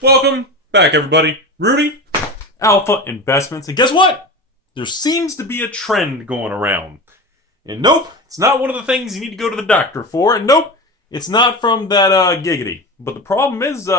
Welcome back, everybody. Rudy, Alpha Investments. And guess what? There seems to be a trend going around. And nope, it's not one of the things you need to go to the doctor for. And nope, it's not from that giggity. But the problem is,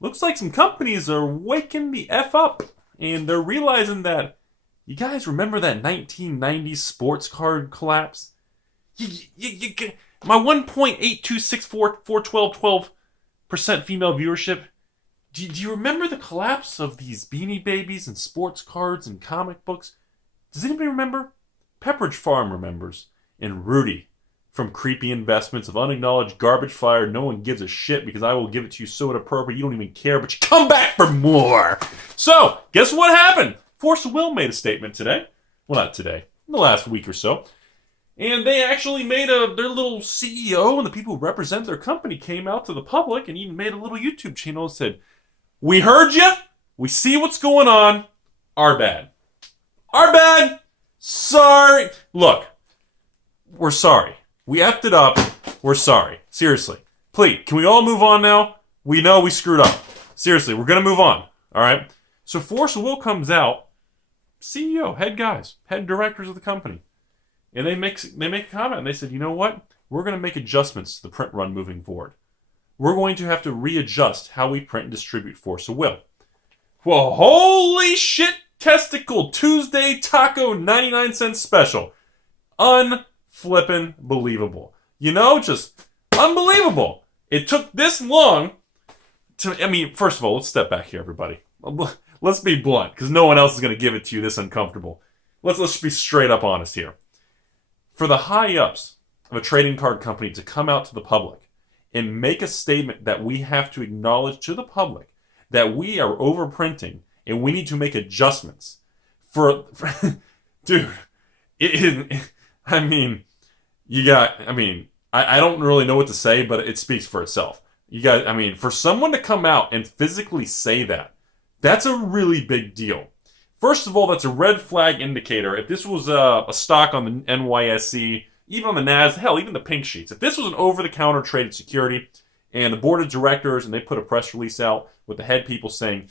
looks like some companies are waking the F up. And they're realizing that, you guys remember that 1990s sports card collapse? My 1.8264412% female viewership. Do you remember the collapse of these Beanie Babies and sports cards and comic books? Does anybody remember? Pepperidge Farm remembers. And Rudy from Creepy Investments of Unacknowledged Garbage Fire. No one gives a shit because I will give it to you so inappropriate you don't even care, but you come back for more. So, guess what happened? Force of Will made a statement today. Well, not today. In the last week or so. And they actually made their little CEO and the people who represent their company came out to the public and even made a little YouTube channel and said, "We heard you. We see what's going on. Our bad. Our bad. Sorry. Look, we're sorry. We effed it up. We're sorry. Seriously. Please, can we all move on now? We know we screwed up. Seriously, we're going to move on. All right? So Force of Will comes out, CEO, head guys, head directors of the company. And they make a comment, and they said, you know what? We're going to make adjustments to the print run moving forward. We're going to have to readjust how we print and distribute Force of Will. Well, holy shit, testicle, Tuesday taco 99-cent special. Unflippin' believable. You know, just unbelievable. It took this long to, first of all, let's step back here, everybody. Let's be blunt, because no one else is going to give it to you this uncomfortable. Let's be straight up honest here. For the high-ups of a trading card company to come out to the public and make a statement that we have to acknowledge to the public that we are overprinting and we need to make adjustments dude, I don't really know what to say, but it speaks for itself. You guys, for someone to come out and physically say that, that's a really big deal. First of all, that's a red flag indicator. If this was a stock on the NYSE, even on the NASDAQ, hell, even the pink sheets. If this was an over-the-counter traded security and the board of directors and they put a press release out with the head people saying,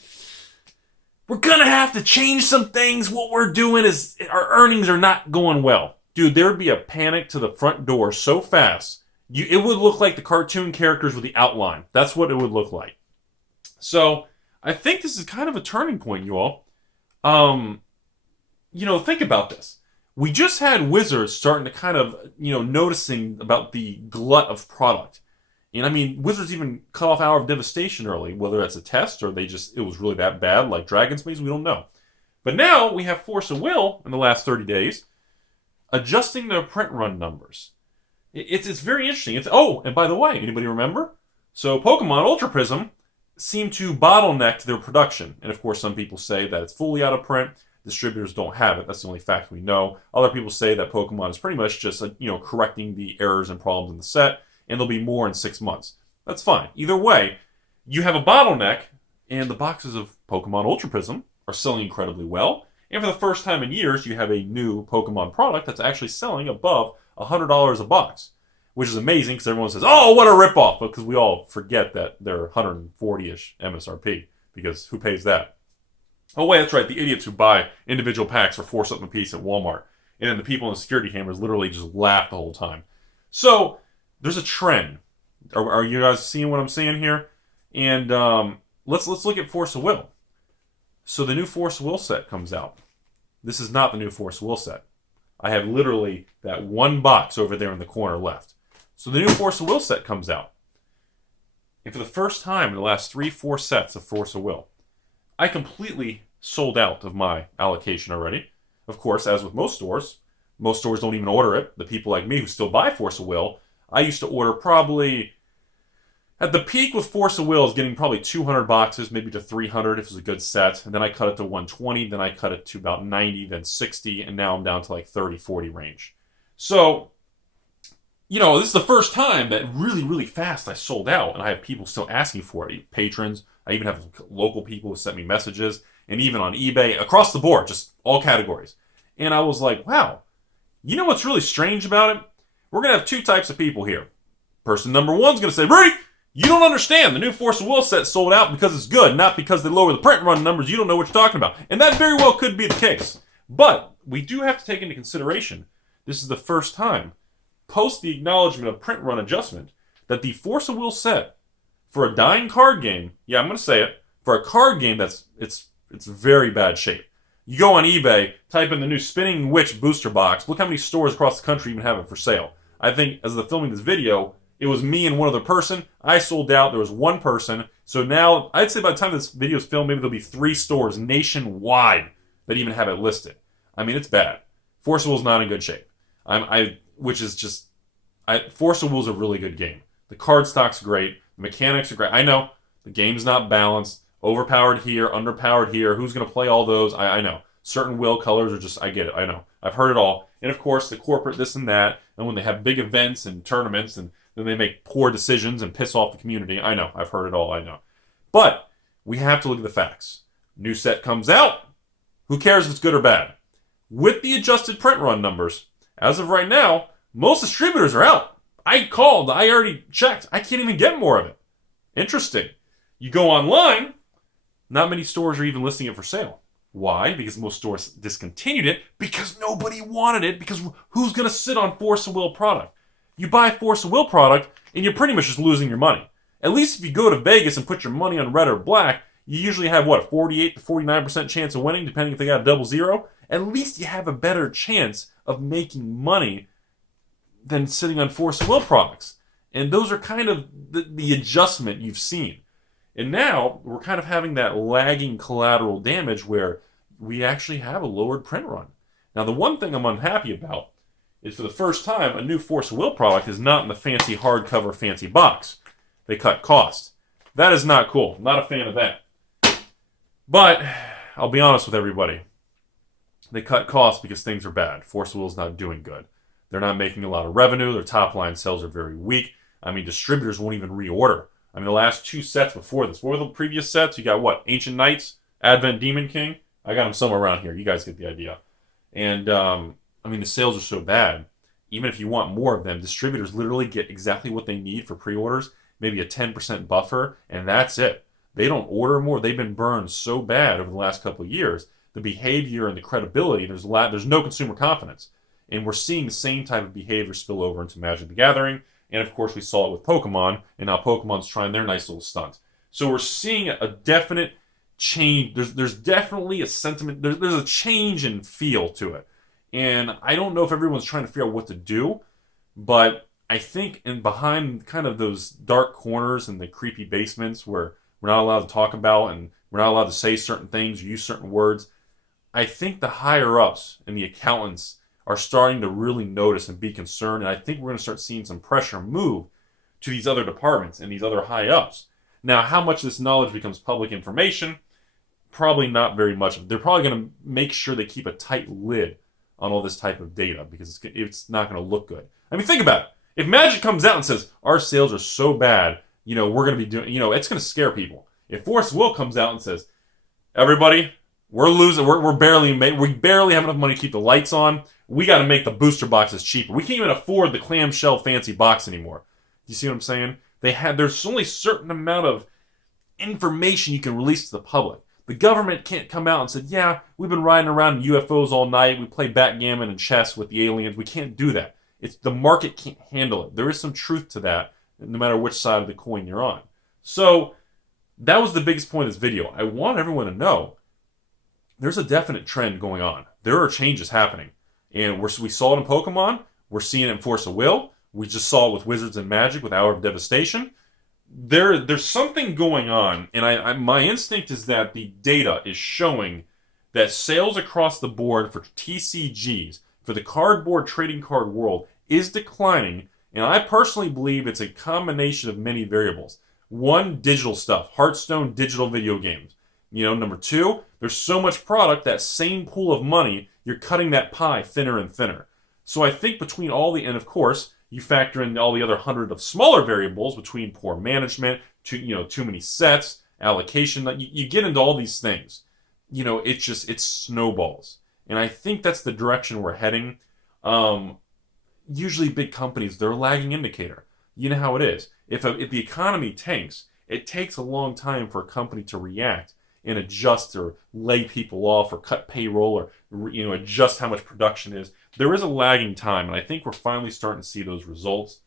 we're going to have to change some things. What we're doing is our earnings are not going well. Dude, there would be a panic to the front door so fast. It would look like the cartoon characters with the outline. That's what it would look like. So I think this is kind of a turning point, you all. Think about this. We just had Wizards starting to kind of, noticing about the glut of product. And Wizards even cut off Hour of Devastation early, whether that's a test or it was really that bad, like Dragon's Maze, we don't know. But now we have Force of Will in the last 30 days, adjusting their print run numbers. It's very interesting. And by the way, anybody remember? So Pokemon Ultra Prism seem to bottleneck their production. And of course, some people say that it's fully out of print. Distributors don't have it. That's the only fact we know. Other people say that Pokemon is pretty much just, correcting the errors and problems in the set, and there'll be more in 6 months. That's fine. Either way, you have a bottleneck, and the boxes of Pokemon Ultra Prism are selling incredibly well. And for the first time in years, you have a new Pokemon product that's actually selling above $100 a box. Which is amazing because everyone says, oh, what a ripoff. Because we all forget that they're 140-ish MSRP. Because who pays that? Oh, wait, that's right. The idiots who buy individual packs for $4 something a piece at Walmart. And then the people in the security cameras literally just laugh the whole time. So, there's a trend. Are you guys seeing what I'm saying here? And let's look at Force of Will. So the new Force of Will set comes out. This is not the new Force of Will set. I have literally that one box over there in the corner left. So the new Force of Will set comes out. And for the first time in the last 3-4 sets of Force of Will, I completely sold out of my allocation already. Of course, as with most stores don't even order it. The people like me who still buy Force of Will, I used to order probably, at the peak with Force of Will is getting probably 200 boxes, maybe to 300 if it's a good set. And then I cut it to 120, then I cut it to about 90, then 60, and now I'm down to like 30, 40 range. So, this is the first time that really, really fast I sold out, and I have people still asking for it. Patrons, I even have local people who sent me messages, and even on eBay, across the board, just all categories. And I was like, wow, you know what's really strange about it? We're going to have two types of people here. Person number one is going to say, Rudy, You don't understand. The new Force of Will set sold out because it's good, not because they lower the print run numbers. You don't know what you're talking about. And that very well could be the case. But we do have to take into consideration this is the first time, post the acknowledgement of print run adjustment, that the Force of Will set for a dying card game, yeah, I'm going to say it, for a card game that's it's very bad shape. You go on eBay, type in the new Spinning Witch booster box. Look how many stores across the country even have it for sale. I think as of filming this video, it was me and one other person. I sold out. There was one person. So now, I'd say by the time this video is filmed, maybe there'll be 3 stores nationwide that even have it listed. I mean, it's bad. Force of Will's not in good shape. Force of Will's a really good game. The card stock's great. The mechanics are great. I know the game's not balanced. Overpowered here, underpowered here. Who's going to play all those? I know. Certain will colors are just, I get it. I know. I've heard it all. And of course, the corporate this and that. And when they have big events and tournaments, and then they make poor decisions and piss off the community. I know. I've heard it all. I know. But we have to look at the facts. New set comes out. Who cares if it's good or bad? With the adjusted print run numbers, as of right now, most distributors are out. I called. I already checked. I can't even get more of it. Interesting. You go online. Not many stores are even listing it for sale. Why? Because most stores discontinued it because nobody wanted it, because who's going to sit on Force of Will product? You buy Force of Will product and you're pretty much just losing your money. At least if you go to Vegas and put your money on red or black, you usually have, what, 48 to 49% chance of winning, depending if they got a double zero? At least you have a better chance of making money than sitting on Force of Will products. And those are kind of the adjustment you've seen. And now, we're kind of having that lagging collateral damage where we actually have a lowered print run. Now, the one thing I'm unhappy about is for the first time, a new Force of Will product is not in the fancy hardcover fancy box. They cut costs. That is not cool. Not a fan of that. But, I'll be honest with everybody. They cut costs because things are bad. Force of Will is not doing good. They're not making a lot of revenue. Their top line sales are very weak. I mean, distributors won't even reorder. I mean, the last 2 sets before this, what were the previous sets? You got what? Ancient Knights, Advent Demon King. I got them somewhere around here. You guys get the idea. And, I mean, the sales are so bad. Even if you want more of them, distributors literally get exactly what they need for pre-orders, maybe a 10% buffer, and that's it. They don't order more. They've been burned so bad over the last couple of years. The behavior and the credibility, there's no consumer confidence. And we're seeing the same type of behavior spill over into Magic the Gathering. And of course, we saw it with Pokemon, and now Pokemon's trying their nice little stunt. So we're seeing a definite change. There's definitely a sentiment. There's a change in feel to it. And I don't know if everyone's trying to figure out what to do, but I think behind kind of those dark corners and the creepy basements where we're not allowed to talk about and we're not allowed to say certain things or use certain words, I think the higher-ups and the accountants are starting to really notice and be concerned, and I think we're going to start seeing some pressure move to these other departments and these other high-ups. Now, how much of this knowledge becomes public information? Probably not very much. They're probably going to make sure they keep a tight lid on all this type of data because it's not going to look good. I mean, think about it. If Magic comes out and says, our sales are so bad, we're going to be doing, it's going to scare people. If Force of Will comes out and says, everybody, we're losing, we barely have enough money to keep the lights on, we got to make the booster boxes cheaper. We can't even afford the clamshell fancy box anymore. You see what I'm saying? There's only a certain amount of information you can release to the public. The government can't come out and say, yeah, we've been riding around in UFOs all night. We play backgammon and chess with the aliens. We can't do that. The market can't handle it. There is some truth to that, no matter which side of the coin you're on. So that was the biggest point of this video. I want everyone to know there's a definite trend going on. There are changes happening. And we saw it in Pokemon. We're seeing it in Force of Will. We just saw it with Wizards and Magic with Hour of Devastation. There's something going on, and my instinct is that the data is showing that sales across the board for TCGs, for the cardboard trading card world, is declining, and I personally believe it's a combination of many variables. One, digital stuff. Hearthstone, digital video games. Number 2, there's so much product, that same pool of money, you're cutting that pie thinner and thinner. So I think between and of course, you factor in all the other 100 of smaller variables between poor management, too many sets, allocation, you get into all these things. It snowballs. And I think that's the direction we're heading. Usually big companies, they're a lagging indicator. You know how it is. If the economy tanks, it takes a long time for a company to react and adjust or lay people off or cut payroll or adjust how much production is. There is a lagging time, and I think we're finally starting to see those results.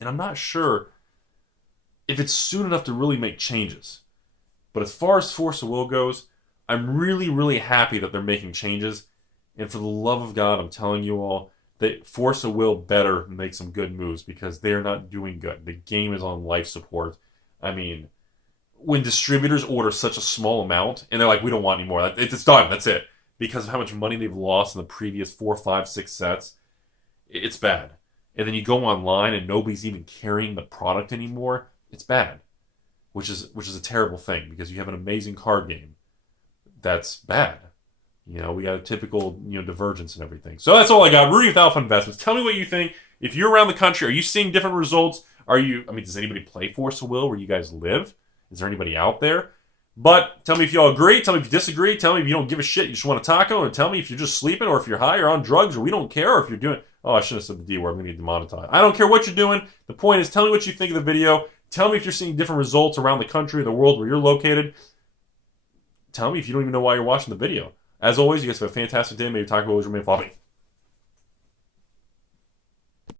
And I'm not sure if it's soon enough to really make changes. But as far as Force of Will goes, I'm really, really happy that they're making changes. And for the love of God, I'm telling you all that Force of Will better make some good moves because they're not doing good. The game is on life support. I mean, when distributors order such a small amount and they're like, we don't want any more, it's done, that's it. Because of how much money they've lost in the previous 4, 5, 6 sets, it's bad. And then you go online and nobody's even carrying the product anymore, it's bad. Which is a terrible thing because you have an amazing card game that's bad. We got a typical, divergence and everything. So that's all I got. Rudy with Alpha Investments. Tell me what you think. If you're around the country, are you seeing different results? Does anybody play Force of Will where you guys live? Is there anybody out there? But tell me if you all agree. Tell me if you disagree. Tell me if you don't give a shit. You just want a taco. And tell me if you're just sleeping or if you're high or on drugs or we don't care or if you're doing... Oh, I shouldn't have said the D word. I'm going to get demonetized. I don't care what you're doing. The point is, tell me what you think of the video. Tell me if you're seeing different results around the country or the world where you're located. Tell me if you don't even know why you're watching the video. As always, you guys have a fantastic day. May your taco always remain floppy.